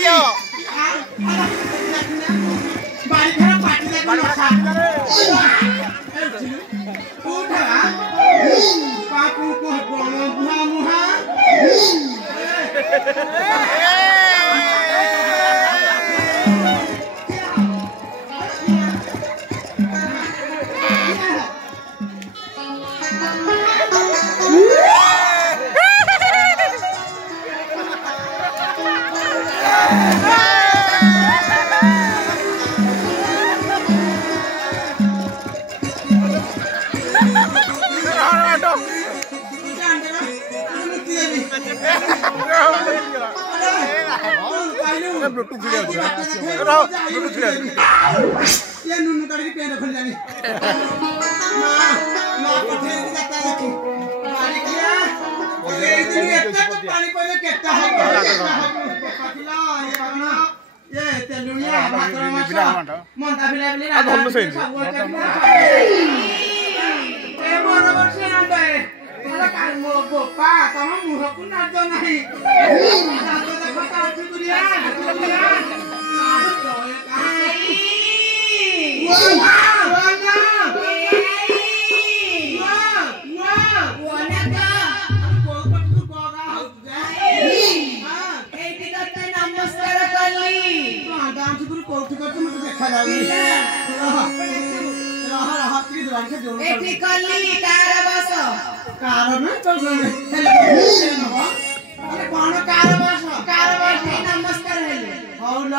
दियो बारी खरा पार्टी लागो नखा उठा पापू को बोलो मुहा मुहा ब्लूटूथ वीडियो ब्लूटूथ वीडियो ये नुनु कड़ी पे रख लेनी मां मां पठे जाता देखी पानी किया ये दिन एतना तो पानी पहले केटा है पखला ये बाबना ये तेलुनिया भातरा माछा मंदा बिला बिली ना धन्नो सही ए मोर बसे आंदे मला काय मो बोपा तम मुह को नाचो नाही नाचो देखो ता चुरिया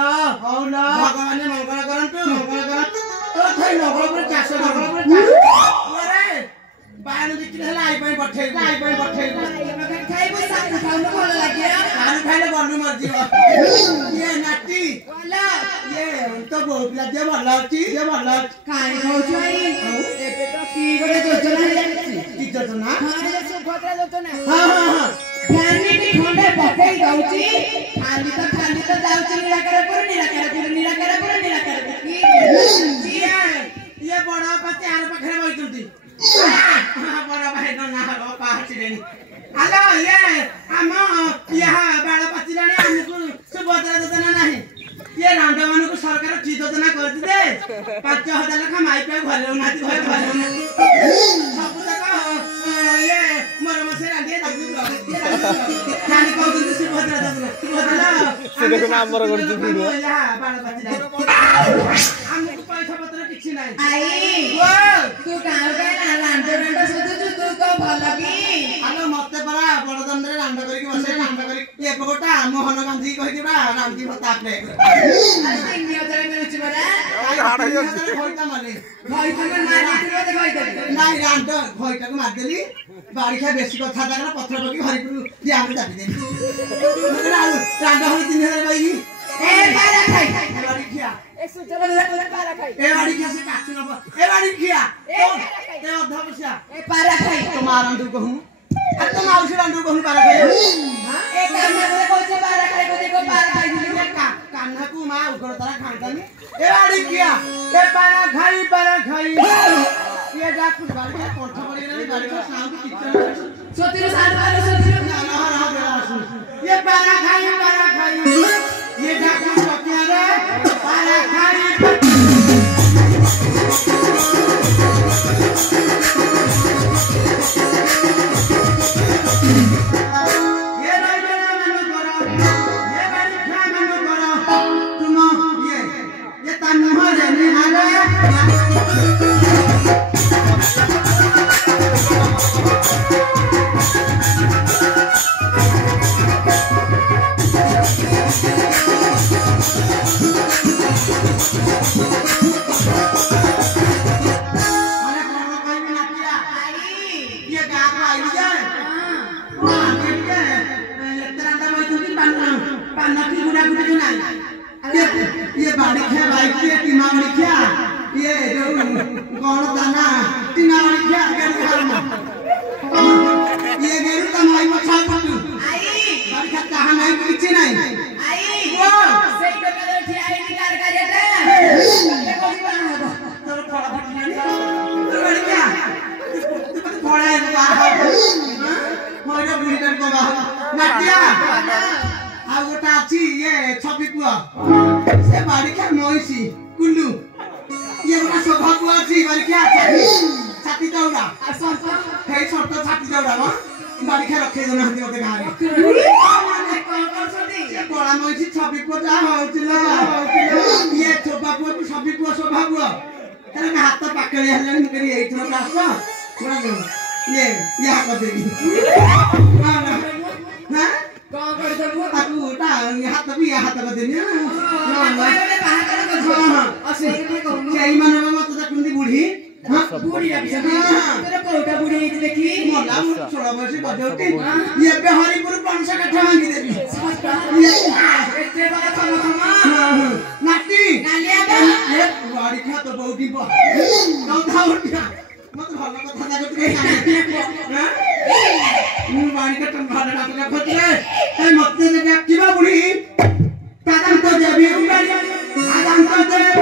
भगवान मंगल करंतु तो थई नगल पर चाष बायन बिक्री हला आई पई पठे खाइबो साथ खाउन भल लागिया आन खाइले बन्नु मर्जी ये नाटी बोला ये तो बोबला जे भल अछि खाइ खाउ छई एबे तो की गरे योजना हेछि की योजना हां ये सुभद्रा योजना हां ध्यान में खंडे पठे जाउची खाली तो जाउची निराकर की ये बड़ा पते आर पखरे बैठुती बड़ा भाई न ना हो पाछिलेनी हेलो ये हम यहाँ बाड़ा पाचिलानी हमको सुभद्रा योजना नहीं ये रांडा मानु को सरकार की योजना करती दे 5000 लाख माई पे घरे उनाती सब तक ये मरम से रांडे खाली कहू सुभद्रा योजना से देखो ना हमर करती वीडियो यहाँ बाड़ा पाचिलानी हमको पैसा पत्र किछि नहीं आई तू गाँव का रांडो सोचु तू को भल की हेलो मते परा बड़दंड रे रांडो करी बसे रांडो करी ए पकोटा मोहन गांधी कहि दिबा रांडी भता आपले अरे नियोजन में रुचि बरा हाड़ हो होइता माने होइता माने नाही रांडो होइता को मार देली बाड़ी खा बेसी कथा दाना पत्थर पकी हरिपुर दिया हम जाबी देली रांडो हो 3000 बाई ए पारा खाई बाड़ी खिया ए सुचला पारा खाई ए बाड़ी खिया से काची न ए बाड़ी खिया ए अधा बसिया ए पारा खाई तुम्हारा रांडो कहूं आ तुम आउसी रांडो कहूं पारा खाई हां ए कान्हा को कोचे पारा खाई को देखो पारा खाई दिली कान्हा को मां उकर तरह खांतानी ए बाड़ी खिया ए पारा खाई ये डाक बाड़ी के कोठा पड़ी नहीं बाड़ी का साउंड कितना सोतिरो साउंड वाला सोतिरो ना ये पारा खाई ये डाक बकिया रे पारा खाई ये बाड़ी क्या बाइक की टीना बाड़ी क्या ये जो कौन दाना टीना बाड़ी क्या गाड़ी खाना ये गेरू कमाई मछा पटू आई बाड़ी का कहां नहीं कुछ नहीं आई वो सही तो करे थी आई निकाल कर दे कोई बना हो तो थोड़ा फटना नहीं तो बाड़ी क्या तू थोड़ा है हां मोरा बुढ़ी कर को बाहर नाटिया आ गोटा छी ये ଛବି ପୁଅ ସେ ବାରିଖା ମଇଁଷି କୁଲୁ ଇଏ ଗୋଟେ ଶୋଭା ପୁଅ ଅଛି ବାରିଖା ଛାତି ଦୌଡ଼ା ହେଇ ଛୋଟ ଛାତି ଦୌଡ଼ା ମ ବାରିଖା ରଖେଇ ଦେଉନାହାନ୍ତି ମତେ ଗାଁରେ କଳା ମଇଁଷି ଛବି ପୁଅ ଯାହା ହଉଥିଲା ଇଏ ଶୋଭା ପୁଅକୁ ଛବି ପୁଅ ଶୋଭା ପୁଅ ତାର ହାତ ପାକଳି ହେଲାଣି ମୁଁ କହିଲି ଏଇଥର ଆସ ଇଏ ହାତ ଦେବି ହାତ କରିଦେବି ସେଇମାନେ ମତେ ଦେଖନ୍ତି ବୁଢୀ ଏବେ ହରିପୁର ପଣସ କାଠ ଭାଙ୍ଗିଦେବି ନାଟି ବାଡି ଖା ତ ବଉଠି ମତେ ଭଲ କଥା ମୁଁ ବାଡି କାଟ ଭଲ ଡାକ ଖୋଜିଲେ ମତେ ଡାକିବା ବୁଢୀ ଦାନ୍ତ ଦେବି ଦାନ୍ତ ଦେବି